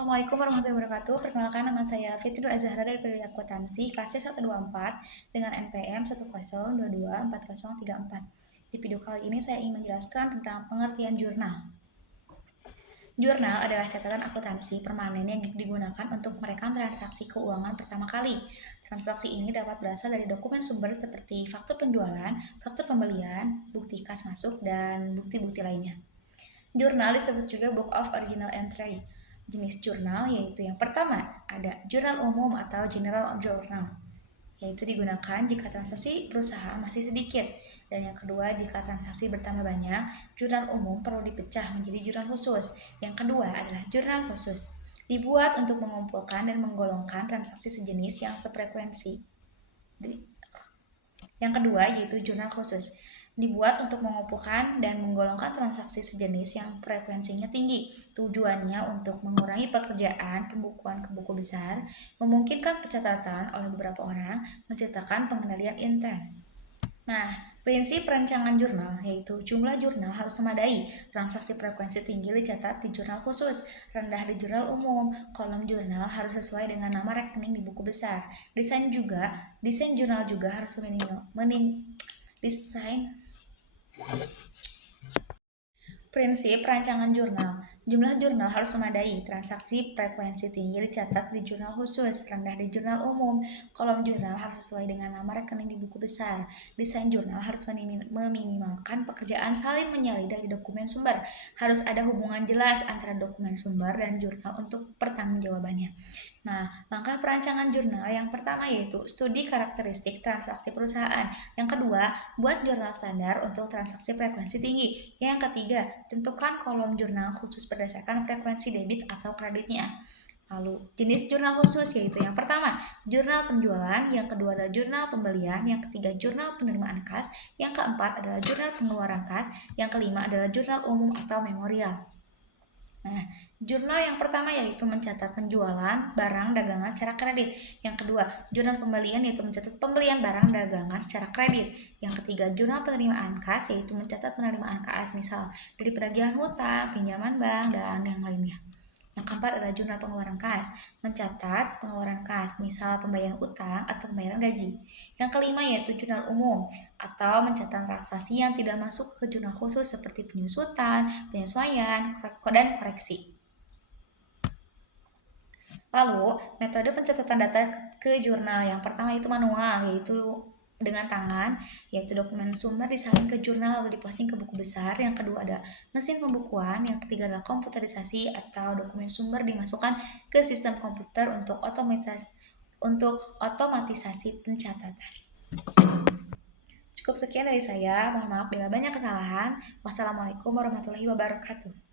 Assalamualaikum warahmatullahi wabarakatuh. Perkenalkan, nama saya Fitri Nur Azhara dari Prodi Akuntansi kelas C124 dengan NPM 102240034. Di video kali ini saya ingin menjelaskan tentang pengertian jurnal. Jurnal adalah catatan akuntansi permanen yang digunakan untuk merekam transaksi keuangan pertama kali. Transaksi ini dapat berasal dari dokumen sumber seperti faktur penjualan, faktur pembelian, bukti kas masuk, dan bukti-bukti lainnya. Jurnal disebut juga Book of Original Entry. Jenis jurnal yaitu yang pertama ada jurnal umum atau general journal, yaitu digunakan jika transaksi perusahaan masih sedikit. Dan yang kedua, jika transaksi bertambah banyak, jurnal umum perlu dipecah menjadi jurnal khusus. Yang kedua adalah jurnal khusus, dibuat untuk mengumpulkan dan menggolongkan transaksi sejenis yang sefrekuensi. Yang kedua yaitu jurnal khusus, dibuat untuk mengumpulkan dan menggolongkan transaksi sejenis yang frekuensinya tinggi. Tujuannya untuk mengurangi pekerjaan pembukuan ke buku besar, memungkinkan pencatatan oleh beberapa orang, menciptakan pengendalian intern. Nah, prinsip perancangan jurnal yaitu jumlah jurnal harus memadai, transaksi frekuensi tinggi dicatat di jurnal khusus, rendah di jurnal umum, kolom jurnal harus sesuai dengan nama rekening di buku besar. Desain jurnal juga harus Prinsip perancangan jurnal. Jumlah jurnal harus memadai, transaksi frekuensi tinggi dicatat di jurnal khusus, rendah di jurnal umum, kolom jurnal harus sesuai dengan nama rekening di buku besar. Desain jurnal harus meminimalkan pekerjaan salin menyalin dari dokumen sumber. Harus ada hubungan jelas antara dokumen sumber dan jurnal untuk pertanggungjawabannya. Nah, langkah perancangan jurnal yang pertama yaitu studi karakteristik transaksi perusahaan. Yang kedua, buat jurnal standar untuk transaksi frekuensi tinggi. Yang ketiga, tentukan kolom jurnal khusus berdasarkan frekuensi debit atau kreditnya. Lalu, jenis jurnal khusus yaitu yang pertama, jurnal penjualan, yang kedua adalah jurnal pembelian, yang ketiga jurnal penerimaan kas, yang keempat adalah jurnal pengeluaran kas, yang kelima adalah jurnal umum atau memorial. Nah, jurnal yang pertama yaitu mencatat penjualan barang dagangan secara kredit. Yang kedua, jurnal pembelian yaitu mencatat pembelian barang dagangan secara kredit. Yang ketiga, jurnal penerimaan kas yaitu mencatat penerimaan kas misal dari penagihan hutang, pinjaman bank, dan yang lainnya. Yang keempat adalah jurnal pengeluaran kas, mencatat pengeluaran kas, misal pembayaran utang atau pembayaran gaji. Yang kelima yaitu jurnal umum, atau mencatat transaksi yang tidak masuk ke jurnal khusus seperti penyusutan, penyesuaian, dan koreksi. Lalu, metode pencatatan data ke jurnal yang pertama itu manual, yaitu dengan tangan, yaitu dokumen sumber disalin ke jurnal lalu diposting ke buku besar. Yang kedua ada mesin pembukuan, yang ketiga adalah komputerisasi atau dokumen sumber dimasukkan ke sistem komputer untuk otomatisasi pencatatan. Cukup sekian dari saya, mohon maaf bila banyak kesalahan. Wassalamualaikum warahmatullahi wabarakatuh.